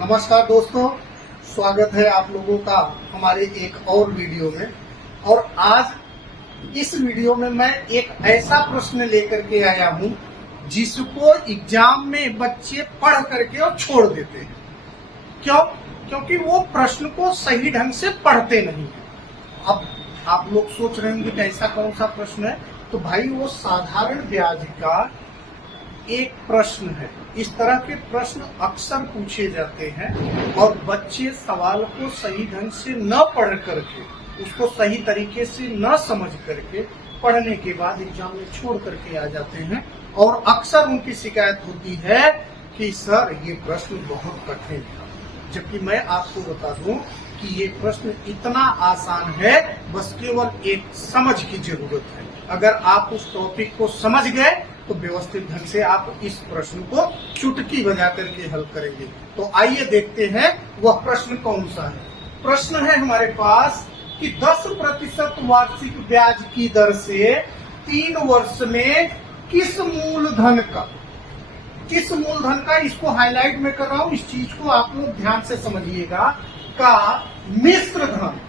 नमस्कार दोस्तों, स्वागत है आप लोगों का हमारे एक और वीडियो में। और आज इस वीडियो में मैं एक ऐसा प्रश्न लेकर के आया हूं जिसको एग्जाम में बच्चे पढ़ करके और छोड़ देते हैं। क्यों? क्योंकि वो प्रश्न को सही ढंग से पढ़ते नहीं है। अब आप लोग सोच रहे होंगे कि ऐसा कौन सा प्रश्न है, तो भाई वो साधारण ब्याज का एक प्रश्न है। इस तरह के प्रश्न अक्सर पूछे जाते हैं और बच्चे सवाल को सही ढंग से न पढ़ करके, उसको सही तरीके से न समझ करके, पढ़ने के बाद एग्जाम में छोड़ करके आ जाते हैं। और अक्सर उनकी शिकायत होती है कि सर ये प्रश्न बहुत कठिन था, जबकि मैं आपको बता दूं कि ये प्रश्न इतना आसान है, बस केवल एक समझ की जरूरत है। अगर आप उस टॉपिक को समझ गए तो व्यवस्थित ढंग से आप इस प्रश्न को चुटकी बजा करके हल करेंगे। तो आइए देखते हैं वह प्रश्न कौन सा है। प्रश्न है हमारे पास कि 10% वार्षिक ब्याज की दर से 3 वर्ष में किस मूलधन का, इसको हाईलाइट में कर रहा हूं, इस चीज को आप लोग ध्यान से समझिएगा, का मिश्र धन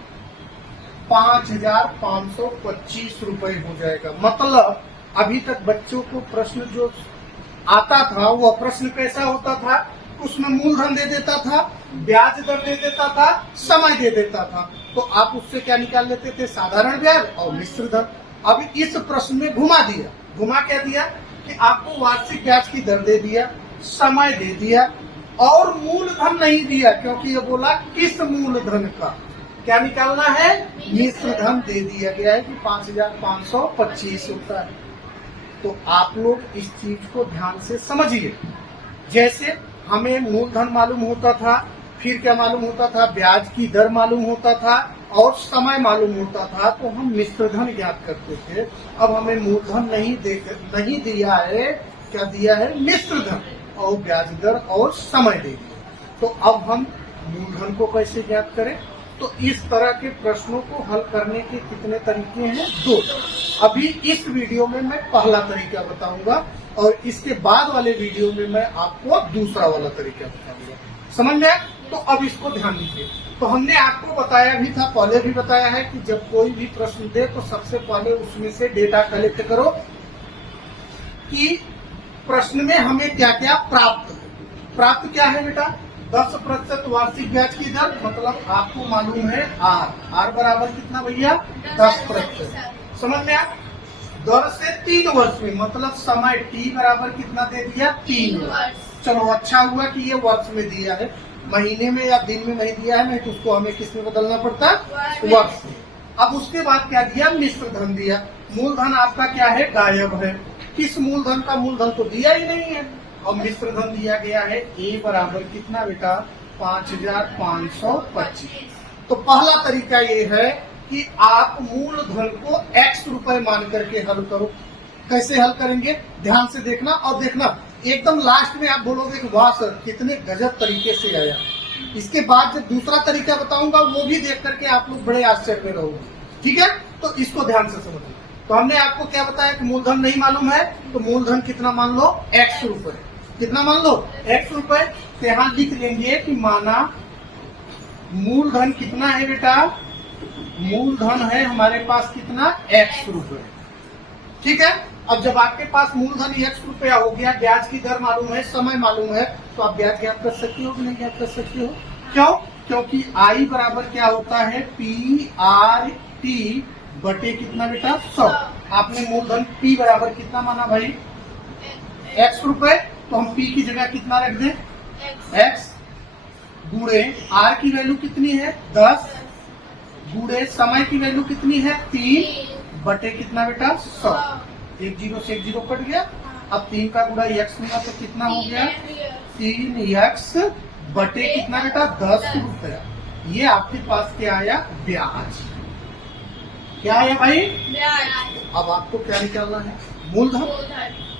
5,525 रुपए हो जाएगा। मतलब अभी तक बच्चों को प्रश्न जो आता था वह प्रश्न कैसा होता था, उसमें मूलधन दे देता था, ब्याज दर दे देता था, समय दे देता था। तो आप उससे क्या निकाल लेते थे, साधारण ब्याज और मिश्र धन। अब इस प्रश्न में घुमा क्या दिया कि आपको वार्षिक ब्याज की दर दे दिया, समय दे दिया और मूलधन नहीं दिया, क्योंकि ये बोला किस मूलधन का क्या निकालना है, मिश्र धन दे दिया गया है कि 5,525 होता है। तो आप लोग इस चीज को ध्यान से समझिए। जैसे हमें मूलधन मालूम होता था, फिर क्या मालूम होता था, ब्याज की दर मालूम होता था और समय मालूम होता था, तो हम मिश्र धन ज्ञात करते थे। अब हमें मूलधन नहीं दिया है, क्या दिया है, मिश्र धन और ब्याज दर और समय दे दिया। तो अब हम मूलधन को कैसे ज्ञात करें? तो इस तरह के प्रश्नों को हल करने के कितने तरीके हैं, 2। अभी इस वीडियो में मैं पहला तरीका बताऊंगा और इसके बाद वाले वीडियो में मैं आपको दूसरा वाला तरीका बताऊंगा। समझ में? तो अब इसको ध्यान दीजिए। तो हमने आपको बताया भी था, पहले भी बताया है कि जब कोई भी प्रश्न दे तो सबसे पहले उसमें से डेटा कलेक्ट करो कि प्रश्न में हमें क्या क्या प्राप्त क्या है बेटा, 10% वार्षिक ब्याज की दर, मतलब आपको मालूम है आर बराबर कितना भैया, 10%। समझ में आ? दर से 3 वर्ष में, मतलब समय टी बराबर कितना दे दिया, 3 वर्ष। चलो अच्छा हुआ कि ये वर्ष में दिया है, महीने में या दिन में नहीं दिया है, नहीं तो उसको हमें किस में बदलना पड़ता, वर्ष में। अब उसके बाद क्या दिया, मिश्र धन दिया। मूलधन आपका क्या है, गायब है। किस मूलधन का, मूलधन तो दिया ही नहीं है। और मिश्र धन दिया गया है ए बराबर कितना बेटा, 5,525। तो पहला तरीका ये है कि आप मूलधन को x रुपए मान करके हल करो। कैसे हल करेंगे, ध्यान से देखना और देखना एकदम लास्ट में आप बोलोगे कि वाह सर कितने गजब तरीके से आया। इसके बाद जब दूसरा तरीका बताऊंगा वो भी देख करके आप लोग बड़े आश्चर्य में रहोगे। ठीक है, तो इसको ध्यान से समझिए। तो हमने आपको क्या बताया कि मूलधन नहीं मालूम है, तो मूलधन कितना मान लो, x रुपए। कितना मान लो, x रुपए। तो यहाँ लिख लेंगे कि माना मूलधन कितना है बेटा, मूलधन है हमारे पास कितना, x रुपए। ठीक है, अब जब आपके पास मूलधन x रुपया हो गया, ब्याज की दर मालूम है, समय मालूम है, तो आप ब्याज ज्ञात कर सकते हो कि नहीं ज्ञात कर सकते हो? क्यों? क्योंकि I बराबर क्या होता है, PRT बटे कितना बेटा, 100। आपने मूलधन P बराबर कितना माना भाई, x रुपए, तो हम P की जगह कितना रख दें, x गुणे R की वैल्यू कितनी है, 10 गुणे समय की वैल्यू कितनी है, 3 बटे कितना बेटा, 100। 1 0 से 1 0 कट गया। अब 3 का गुणा x हुआ तो कितना हो गया, 3x बटे कितना बेटा, 10 रुपया। ये आपके पास क्या आया, ब्याज। क्या आया भाई, ब्याज। अब आपको क्या निकालना है, मूलधन।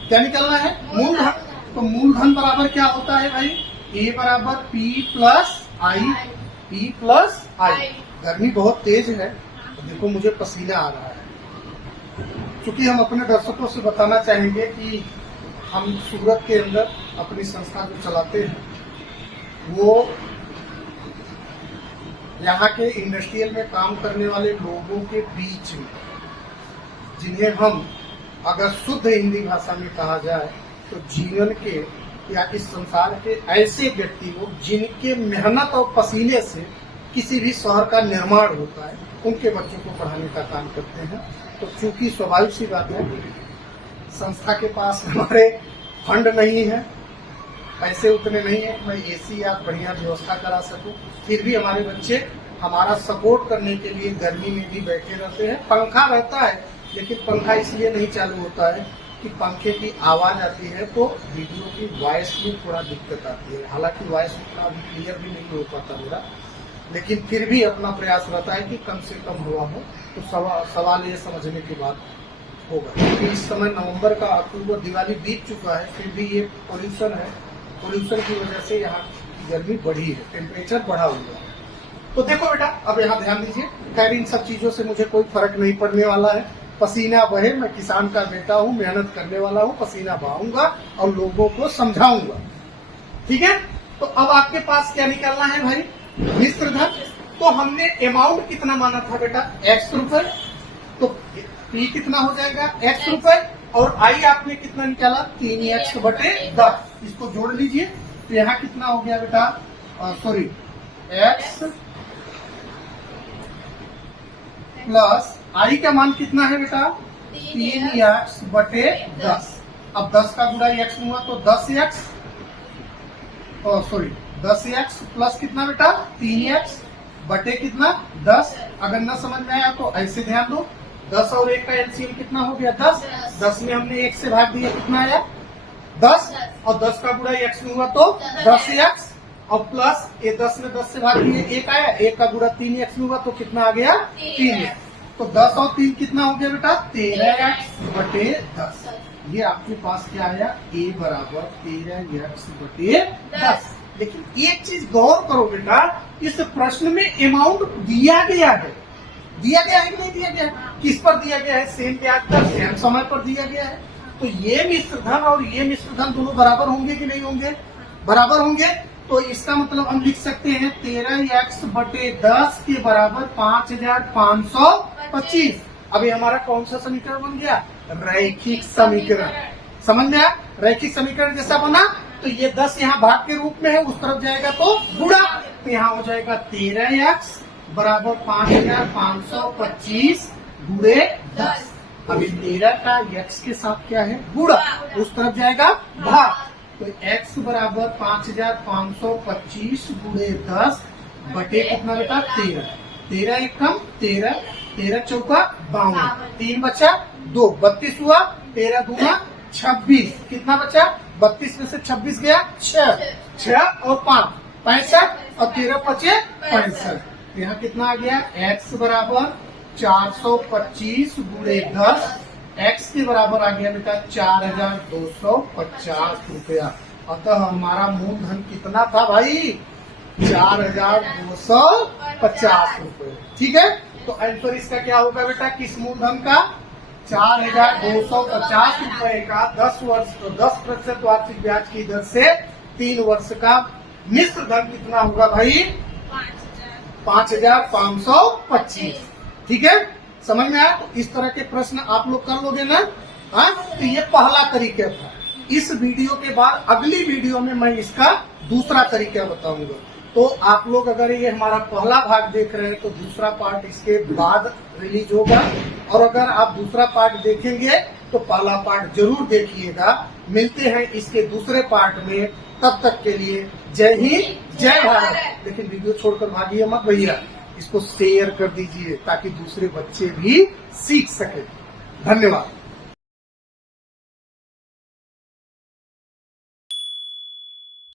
क्या निकालना है, मूलधन। तो मूलधन बराबर क्या होता है भाई, ए बराबर P प्लस आई। गर्मी बहुत तेज है, तो देखो मुझे पसीना आ रहा है। क्योंकि हम अपने दर्शकों से बताना चाहेंगे कि हम सूरत के अंदर अपनी संस्था को चलाते हैं वो यहाँ के इंडस्ट्रियल में काम करने वाले लोगों के बीच में, जिन्हें हम अगर शुद्ध हिंदी भाषा में कहा जाए तो जीवन के या इस संसार के ऐसे व्यक्ति हो जिनके मेहनत और पसीने से किसी भी शहर का निर्माण होता है, उनके बच्चों को पढ़ाने का काम करते हैं। तो चूंकि स्वाभाविक सी बात है, संस्था के पास हमारे फंड नहीं है, पैसे उतने नहीं है, मैं एसी या बढ़िया व्यवस्था करा सकूं, फिर भी हमारे बच्चे हमारा सपोर्ट करने के लिए गर्मी में भी बैठे रहते हैं। पंखा रहता है, लेकिन पंखा इसलिए नहीं चालू होता है कि पंखे की आवाज आती है तो वीडियो की वॉइस में थोड़ा दिक्कत आती है। हालांकि वॉइस उतना अभी क्लियर भी नहीं हो पाता मेरा, लेकिन फिर भी अपना प्रयास रहता है कि कम से कम हुआ हो। तो सवाल ये समझने की बात होगा कि इस समय नवंबर का अक्टूबर दिवाली बीत चुका है, फिर भी ये पोल्यूशन है, पोल्यूशन की वजह से यहाँ की गर्मी बढ़ी है, टेम्परेचर बढ़ा हुआ है। तो देखो बेटा, अब यहाँ ध्यान दीजिए, खैर इन सब चीजों से मुझे कोई फर्क नहीं पड़ने वाला है। पसीना बहे, मैं किसान का बेटा हूँ, मेहनत करने वाला हूँ, पसीना बहाऊंगा और लोगों को समझाऊंगा। ठीक है, तो अब आपके पास क्या निकालना है भाई? मिश्र धन। तो हमने अमाउंट कितना माना था बेटा? x रुपए। तो p कितना हो जाएगा? x रुपए। और i आपने कितना निकाला? 3x/10। इसको जोड़ लीजिए, तो यहाँ कितना हो गया बेटा? सॉरी, x प्लस i का मान कितना है बेटा? 3x/10। अब 10 का गुणा x हुआ तो 10x, सॉरी 10x प्लस कितना बेटा? 3x बटे कितना? 10। अगर न समझ में आया तो ऐसे ध्यान दो, 10 और 1 का एलसीएम कितना हो गया? 10। 10 में हमने 1 से भाग दिया, कितना आया? 10। और 10 का गुणा x में हुआ तो 10x, और प्लस ये 10 में 10 से भाग दिए 1 आया, 1 का गुणा 3x में हुआ तो कितना आ गया? 3x। तो 10 और 3 कितना हो गया बेटा? 13x/10। ये आपके पास क्या आया? a बराबर 13x/10। लेकिन एक चीज गौर करो बेटा, इस प्रश्न में अमाउंट दिया गया है। दिया गया है कि नहीं दिया गया है? किस पर दिया गया है? सेम ब्याज पर, सेम समय पर दिया गया है। तो ये मिश्र धन और ये मिश्र धन दोनों बराबर होंगे कि नहीं होंगे? बराबर होंगे। तो इसका मतलब हम लिख सकते हैं 13x/10 के बराबर 5525। अभी हमारा कौन सा समीकरण बन गया? रैखिक समीकरण। समझ में आया? रैखिक समीकरण जैसा बना। तो ये 10 यहाँ भाग के रूप में है, उस तरफ जाएगा तो गुणा, तो यहाँ हो जाएगा 13x बराबर 5525 गुणे 10। अभी 13 का x के साथ क्या है? गुणा, उस तरफ जाएगा भाग। तो x बराबर 5525 गुणे 10 बटे कितना बेटा? 13। 13 एक कम 13, 13 चौका 52, 3 बचा 2, 32 हुआ, 13 दूना 26, कितना बचा? 32 में से 26 गया 6, 6 और 5 65, और 13 बचे 65। यहाँ कितना आ गया? x बराबर 425 गुणे 10, x के बराबर आ गया बेटा 4250 रुपया। अतः हमारा मूलधन कितना था भाई? 4250 रुपए। ठीक है, तो आंसर इसका क्या होगा बेटा? किस मूलधन का? 4250 रुपए का 10% वार्षिक ब्याज की दर से 3 वर्ष का मिश्र धन कितना होगा भाई? 5525। ठीक है, समझ में आया? तो इस तरह के प्रश्न आप लोग कर लोगे ना? हाँ, तो ये पहला तरीका था। इस वीडियो के बाद अगली वीडियो में मैं इसका दूसरा तरीका बताऊंगा। तो आप लोग अगर ये हमारा पहला भाग देख रहे हैं तो दूसरा पार्ट इसके बाद रिलीज होगा, और अगर आप दूसरा पार्ट देखेंगे तो पहला पार्ट जरूर देखिएगा। मिलते हैं इसके दूसरे पार्ट में, तब तक के लिए जय हिंद, जय भारत। लेकिन वीडियो छोड़कर भागिए मत भैया, इसको शेयर कर दीजिए ताकि दूसरे बच्चे भी सीख सके। धन्यवाद।